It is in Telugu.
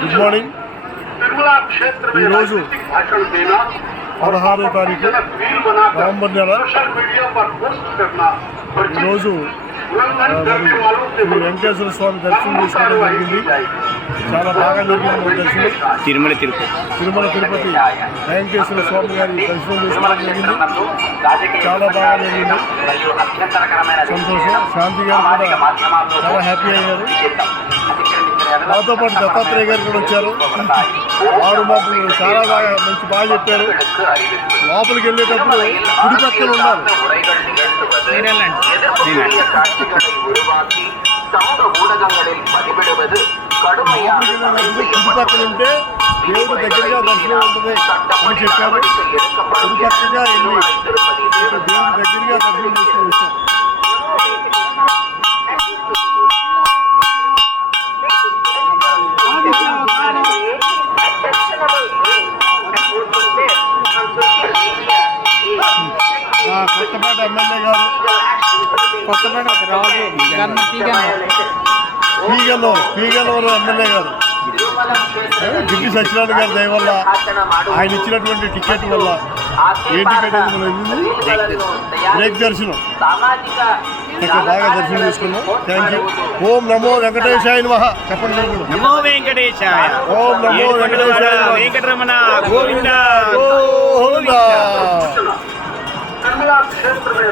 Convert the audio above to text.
Good morning. ఈరోజు 16వ తారీఖు నవంబర్ నెల. ఈరోజు శ్రీ వెంకటేశ్వర స్వామి దర్శనం చేసుకోవడం జరిగింది. చాలా బాగా జరిగింది మా దర్శనం. తిరుమల తిరుపతి వెంకటేశ్వర స్వామి గారి దర్శనం చేసుకోవడం జరిగింది. చాలా బాగా జరిగింది. సంతోషం. శాంతి గారు కూడా చాలా హ్యాపీ అయ్యారు. నాతో పాటు దత్తాత్రేయ గారు కూడా వచ్చారు. వారు మాకు చాలా బాగా చెప్పారు. లోపలికి వెళ్ళేటప్పుడు కుడి పక్కన ఉన్నారు. కుడి పక్కన ఉంటే దేవుడు దగ్గరగా దర్శనం ఉంటుంది అని చెప్పారు. కుడి పక్కగా వెళ్ళి దేవుడి దగ్గరగా దర్శనం చేసుకుని వచ్చాం. కొత్తపేట ఎమ్మెల్యే గారు, పీగలవరం ఎమ్మెల్యే గారు గిడ్డి సత్యనారాయణ గారి దయ వల్ల, ఆయన ఇచ్చినటువంటి టికెట్ వల్ల ఏ టికెట్ బ్రేక్ దర్శనం ఇక్కడ బాగా దర్శనం చేసుకున్నాం. Thank you. ఓం నమో వెంకటేశాయ నమః. చెప్పండి. నమో వెంకటేశాయ. ఓం నమో వెంకటేశాయ. వెంకటరమణ గోవింద.